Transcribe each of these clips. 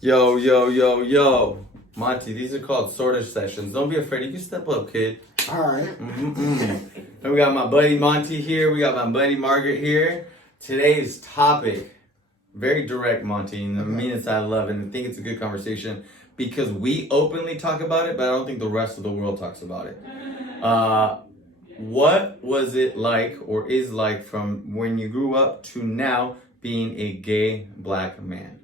Yo, yo, yo, yo. Monty, these are called SORTA sessions. Don't be afraid. You can step up, kid. All right. And we got my buddy Monty here. We got my buddy Margaret here. Today's topic, very direct, Monty. And the meanest I love, and I think it's a good conversation because we openly talk about it, but I don't think the rest of the world talks about it. What was it like, or is like, from when you grew up to now being a gay black man?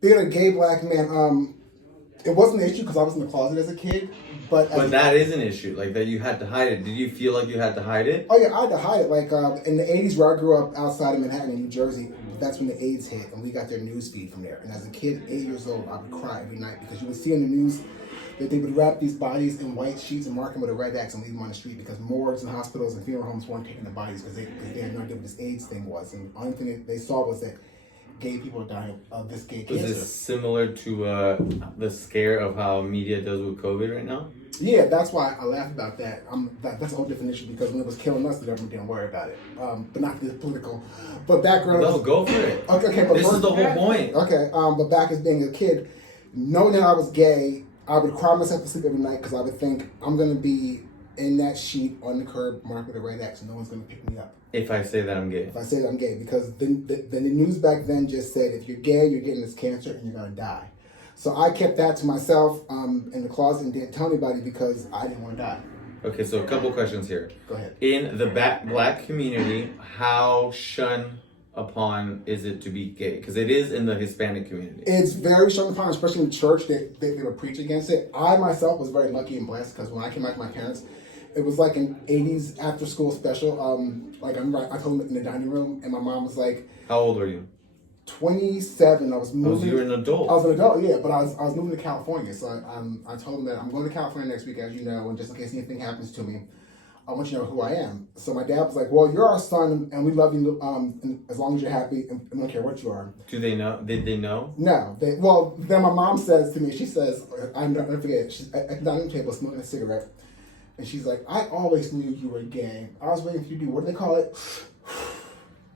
Being a gay black man, it wasn't an issue because I was in the closet as a kid. But That is an issue, like that you had to hide it. Did you feel like you had to hide it? Oh yeah, I had to hide it. Like in the 80s where I grew up outside of Manhattan in New Jersey, that's when the AIDS hit and we got their news feed from there. And as a kid, 8 years old, I would cry every night because you would see in the news that they would wrap these bodies in white sheets and mark them with a red X and leave them on the street because morgues and hospitals and funeral homes weren't taking the bodies because they had no idea what this AIDS thing was. And the only thing that they saw was that gay people are dying of this gay cancer. Is this similar to the scare of how media does with COVID right now? Yeah, that's why I laugh about that. That's a whole different issue because when it was killing us, the government didn't worry about it. But not this political. But background. No, go for it. Okay, but this is the whole point. Okay, but back as being a kid, knowing that I was gay, I would cry myself to sleep every night because I would think I'm gonna be in that sheet on the curb marked with a red X and no one's gonna pick me up. If I say that I'm gay. If I say that I'm gay, because the news back then just said if you're gay, you're getting this cancer and you're gonna die. So I kept that to myself in the closet and didn't tell anybody because I didn't want to die. Okay, so a couple questions here. Go ahead. In the black community, how shunned upon is it to be gay? Because it is in the Hispanic community. It's very shunned upon, especially in church. They would preach against it. I myself was very lucky and blessed because when I came back to my parents, it was like an 80s after school special. Like I remember I told them in the dining room and my mom was like, how old were you? 27. I was moving. Oh, so you were an adult. I was an adult, yeah, but I was moving to California. So I told them that I'm going to California next week, as you know, and just in case anything happens to me, I want you to know who I am. So my dad was like, well, you're our son, and we love you and as long as you're happy, and we don't care what you are. Do they know? Did they know? No. Then my mom says to me, she says, I'm not going to forget, she's at the dining table smoking a cigarette, and she's like, I always knew you were gay. I was waiting for you to do, what do they call it?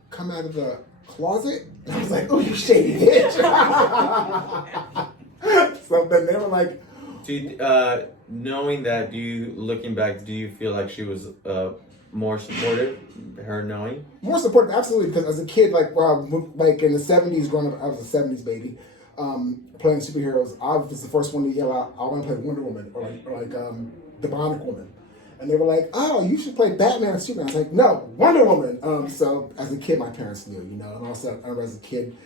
Come out of the closet? And I was like, oh, you shady bitch. So then they were like, knowing that, looking back, do you feel like she was more supportive, her knowing? More supportive, absolutely, because as a kid, like in the 70s, growing up, I was a 70s baby, playing superheroes, I was the first one to yell out, I want to play Wonder Woman, or like the Bionic Woman. And they were like, oh, you should play Batman or Superman. I was like, no, Wonder Woman. So as a kid, my parents knew, you know. And also, I remember as a kid,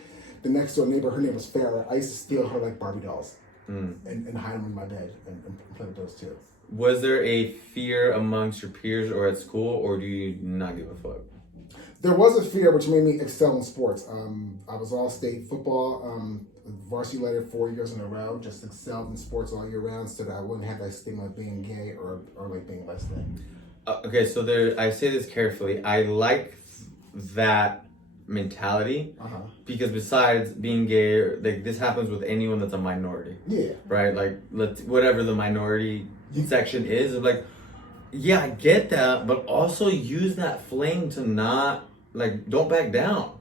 the next door neighbor, her name was Farrah. I used to steal her like Barbie dolls and hide them in my bed and play with those too. Was there a fear amongst your peers or at school, or do you not give a fuck? There was a fear, which made me excel in sports. I was all-state football, varsity leader 4 years in a row, just excelled in sports all year round so that I wouldn't have that stigma of being gay or like being less than. Okay, so I say this carefully. I like that mentality because besides being gay, like this happens with anyone that's a minority. Yeah. Right? Like whatever the minority section is, like, yeah, I get that, but also use that flame to not, like, don't back down.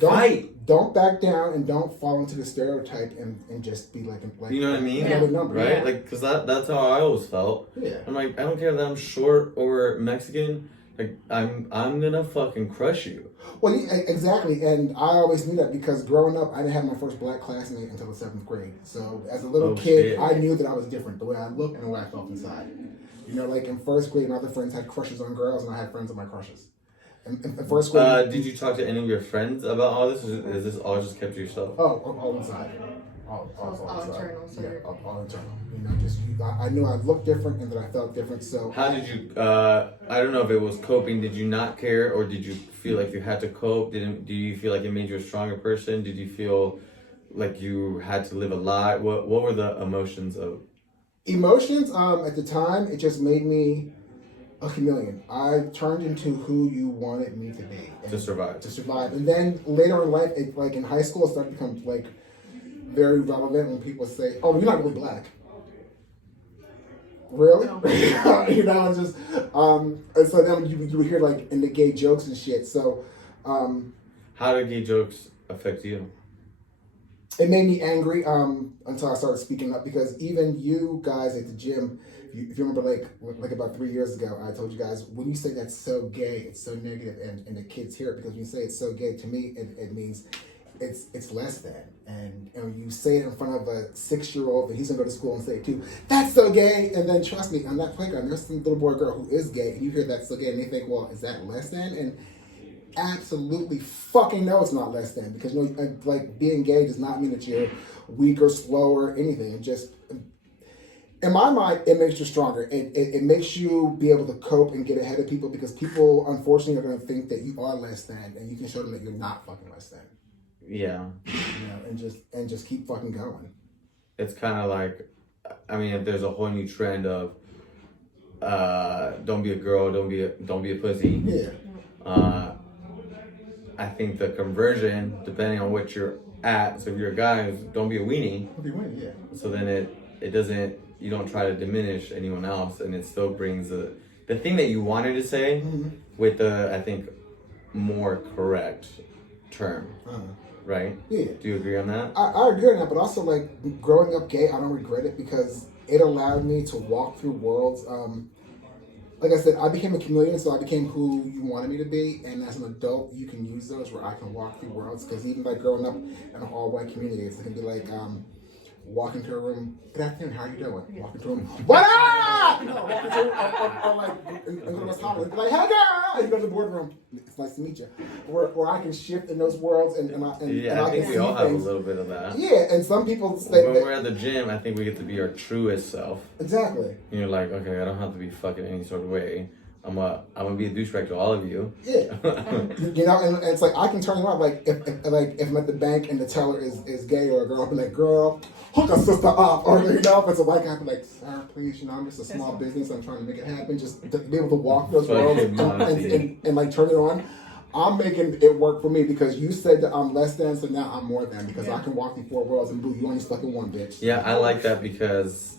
Fight. Don't back down and don't fall into the stereotype and just be like you know what I mean? Another number, right? Yeah. Like, because that's how I always felt. Yeah. I'm like, I don't care that I'm short or Mexican. Like, I'm gonna fucking crush you. Well, yeah, exactly, and I always knew that because growing up, I didn't have my first black classmate until the 7th grade. So as a little kid, shit. I knew that I was different, the way I looked and the way I felt inside. You know, like in 1st grade, my other friends had crushes on girls, and I had friends on my crushes. In 1st grade, did you talk to any of your friends about all this, or is this all just kept to yourself? Oh, all inside. All internal. So yeah, all internal. You know, I knew I looked different and that I felt different. So how did you? I don't know if it was coping. Did you not care, or did you feel like you had to cope? Do you feel like it made you a stronger person? Did you feel like you had to live a lie? What were the emotions of? Emotions. At the time, it just made me a chameleon. I turned into who you wanted me to be. To survive. To survive. And then later in life, like in high school, it started to become like very relevant when people say, oh, you're not really black. Really? No. You know, it's just, and so then you would hear like in the gay jokes and shit. So, how do gay jokes affect you? it made me angry until I started speaking up, because even you guys at the gym, if you remember, like about 3 years ago, I told you guys, when you say that's so gay, it's so negative, and the kids hear it, because when you say it's so gay, to me, it means it's less than. And when you say it in front of a 6-year-old, and he's gonna go to school and say it too, that's so gay. And then trust me, on that playground, there's some little boy or girl who is gay, and you hear that's so gay, and they think, well, is that less than? And absolutely fucking no, it's not less than, because like being gay does not mean that you're weak or slow or anything. It just, in my mind, it makes you stronger. It makes you be able to cope and get ahead of people, because people unfortunately are going to think that you are less than, and you can show them that you're not fucking less than. Yeah. And just keep fucking going. It's kind of like, I mean, if there's a whole new trend of don't be a girl, don't be a pussy. Yeah. I think the conversion, depending on what you're at, so if you're a guy, don't be a weenie. Don't be a weenie, yeah. So then it doesn't, you don't try to diminish anyone else, and it still brings the thing that you wanted to say with the, I think, more correct term. Right? Yeah. Do you agree on that? I agree on that, but also, like, growing up gay, I don't regret it, because it allowed me to walk through worlds. Like I said, I became a chameleon, so I became who you wanted me to be. And as an adult, you can use those where I can walk through worlds. Because even like growing up in an all-white community, it can be like walk into a room. Good afternoon. How are you doing? Walk into a room. What up? You know, walk into a room, or like and go to West Hollywood. Like, hey girl, and you go to the boardroom. It's nice to meet you. Where I can shift in those worlds, and I think we all have a little bit of that. Yeah, and some people say when we're at the gym, I think we get to be our truest self. Exactly. And you're like, okay, I don't have to be fucking any sort of way. I'm gonna be a douchebag to all of you. Yeah. You know, and it's like I can turn around, like if I'm at the bank and the teller is gay or a girl, I'll be like, girl, hook a sister up. Or you know, if it's a white guy, I'll be like, sir, please, you know, I'm just a small business, I'm trying to make it happen. Just to be able to walk those roads and like turn it on. I'm making it work for me, because you said that I'm less than, so now I'm more than, because I can walk through 4 worlds, and boo, you only stuck in one, bitch. Yeah, I like that, because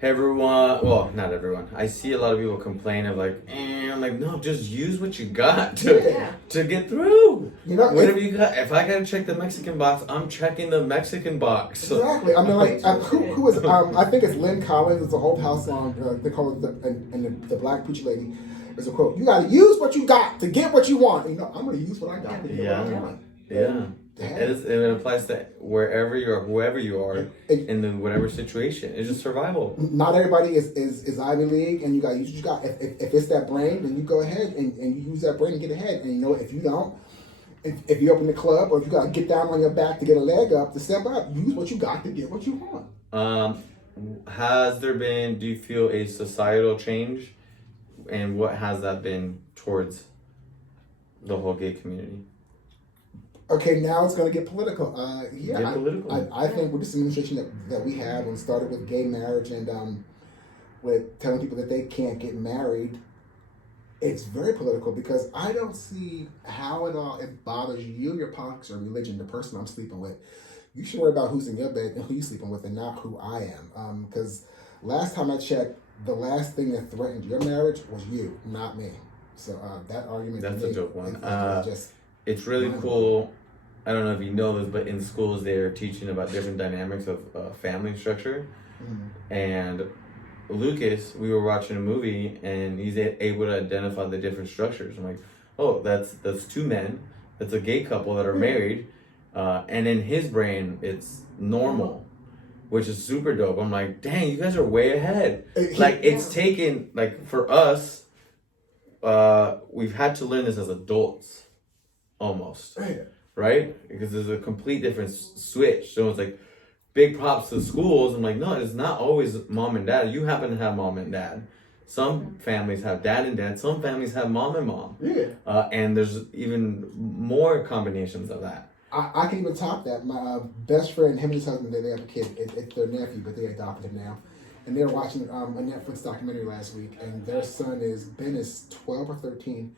everyone, well, not everyone, I see a lot of people complain of like, I'm like, no, just use what you got to get through. You know, whatever you got. If I gotta check the Mexican box, I'm checking the Mexican box. Exactly. I mean, like, who is, I think it's Lynn Collins, it's a Whole House song, they call it, the Black Preacher Lady. There's a quote, you gotta use what you got to get what you want. And, you know, I'm gonna use what I got to get what I want. Yeah. It applies to wherever you are, whoever you are, in whatever situation. It's just survival. Not everybody is Ivy League, and you got to use what you got. If it's that brain, then you go ahead and you use that brain and get ahead. And you know, if you don't, if you open the club, or if you got to get down on your back to get a leg up, to step up, use what you got to get what you want. Has there been, do you feel, a societal change? And what has that been towards the whole gay community? Okay, now it's going to get political. Political. I think with this administration that we have, when it started with gay marriage and with telling people that they can't get married, it's very political, because I don't see how at all it bothers you, your politics, or religion, the person I'm sleeping with. You should worry about who's in your bed and who you're sleeping with, and not who I am. Because last time I checked, the last thing that threatened your marriage was you, not me. So that argument. That's a joke one. It's really cool. I don't know if you know this, but in schools they're teaching about different dynamics of family structure. And Lucas, we were watching a movie, and he's able to identify the different structures. I'm like, oh, that's 2 men. That's a gay couple that are married. And in his brain, it's normal, which is super dope. I'm like, dang, you guys are way ahead. Like, it's taken, like, for us, we've had to learn this as adults, almost. Right? Because there's a complete different switch. So it's like, big props to schools. I'm like, no, it's not always mom and dad. You happen to have mom and dad. Some families have dad and dad. Some families have mom and mom. And there's even more combinations of that. I can even top that. My best friend, him and his husband, they have a kid. It's their nephew, but they adopted him now. And they were watching a Netflix documentary last week, and their son Ben is 12 or 13.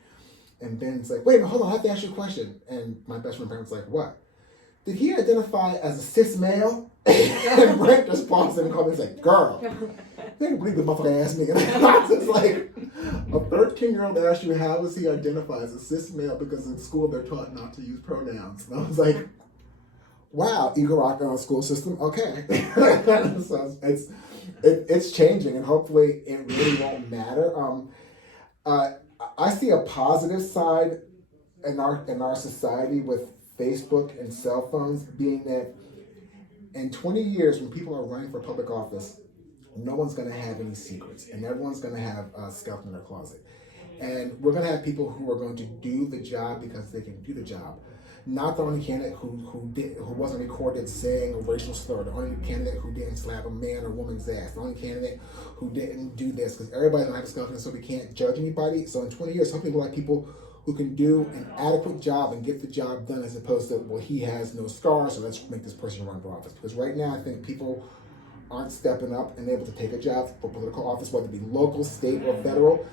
And Ben's like, wait a minute, hold on, I have to ask you a question. And my best friend Brent's like, what? Did he identify as a cis male? And Brent just paused and called me and said, girl, they didn't believe the motherfucker asked me. And I was just like, a 13-year-old asked you, how does he identify as a cis male? Because in school they're taught not to use pronouns. And I was like, wow, Eagle Rock school system, okay. So it's changing, and hopefully it really won't matter. Uh, I see a positive side in our society with Facebook and cell phones, being that in 20 years, when people are running for public office, no one's going to have any secrets, and everyone's going to have a skeleton in their closet. And we're going to have people who are going to do the job because they can do the job. Not the only candidate who wasn't recorded saying a racial slur. The only candidate who didn't slap a man or woman's ass. The only candidate who didn't do this, because everybody's gonna have a skeleton, so we can't judge anybody. So in 20 years, some people like people who can do an adequate job and get the job done, as opposed to, well, he has no scars, so let's make this person run for office. Because right now, I think people aren't stepping up and able to take a job for political office, whether it be local, state, or federal,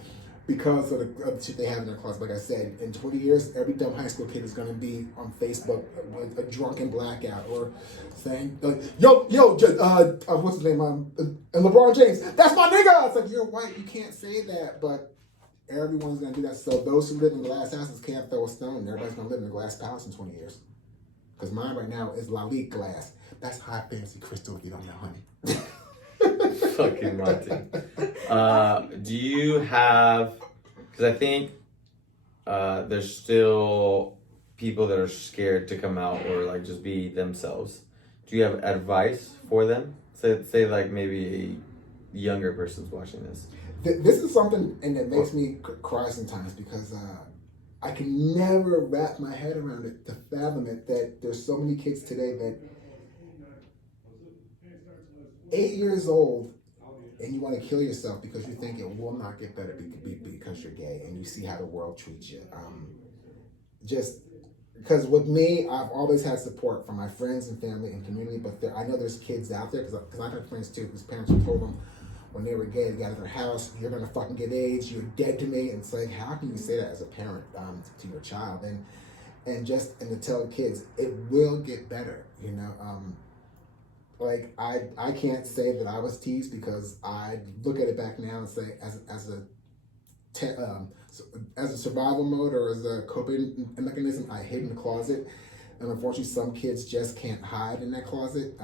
because of the shit they have in their closet. Like I said, in 20 years, every dumb high school kid is going to be on Facebook with a drunken blackout, or saying, like, what's his name? And LeBron James, that's my nigga! It's like, you're white, you can't say that, but everyone's going to do that. So those who live in glass houses can't throw a stone. Everybody's going to live in a glass palace in 20 years. Because mine right now is Lalique glass. That's high fancy crystal if you don't know, honey. Fucking Monty. Do you have, because I think there's still people that are scared to come out or like just be themselves. Do you have advice for them? Say like maybe a younger person's watching this. This is something, and it makes me cry sometimes, because I can never wrap my head around it to fathom it, that there's so many kids today that 8 years old, and you want to kill yourself because you think it will not get better because you're gay, and you see how the world treats you. Just because with me, I've always had support from my friends and family and community, but I know there's kids out there, because I've had friends too, whose parents have told them when they were gay, they got out of their house, you're going to fucking get AIDS, you're dead to me. And it's like, how can you say that as a parent to your child? And to tell kids, it will get better, you know? Like, I can't say that I was teased, because I look at it back now and say, as a survival mode or as a coping mechanism, I hid in the closet. And unfortunately, some kids just can't hide in that closet.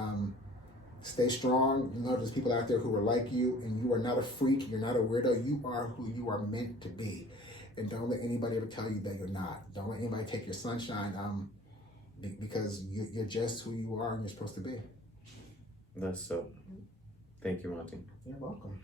Stay strong. You know, there's people out there who are like you, and you are not a freak. You're not a weirdo. You are who you are meant to be. And don't let anybody ever tell you that you're not. Don't let anybody take your sunshine, because you're just who you are and you're supposed to be. That's so. Thank you, Monty. You're welcome.